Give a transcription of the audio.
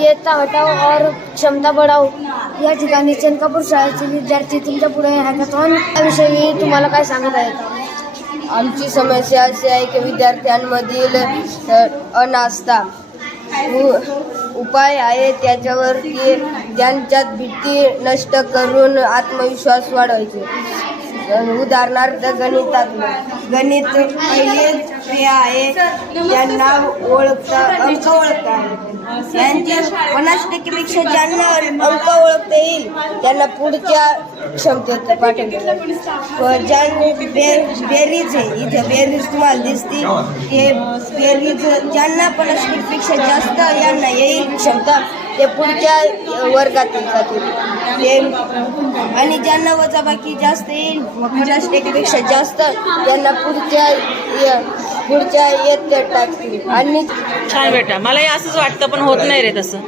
इयत्ता हटाओ और क्षमता बढ़ाओ या ठिकाणी चंदकापूर शाळेचे विद्यार्थी तुमच्या पुढे हॅकॅथॉन याविषयी तुम्हाला काय सांगत आहेत? आमची समस्या अशी आहे की विद्यार्थ्यांमधील अनास्था उपाय आहे त्याच्यावर की त्यांच्यात भीती नष्ट करून आत्मविश्वास वाढवायचे. उदाहरणार्थ गणित पहिले क्रिया आहे ज्यांना ओळखता अंक ओळखता त्यांच्या 50% ज्यांना अंक ओळखता येईल त्यांना पुढच्या क्षमतेत पाठवले. ज्यांनी बेरीज आहे इथे बेरीज तुम्हाला दिसते ते बेरीज ज्यांना 50% जास्त यांना येईल क्षमता ते पुढच्या वर्गात जातील आणि ज्यांना वजाबाकी जास्त येईल 50% जास्त त्यांना पुढच्या इयत्तेत टाकतील. आणि छान बेटा, मलाही असंच वाटतं पण होत नाही रे तसं.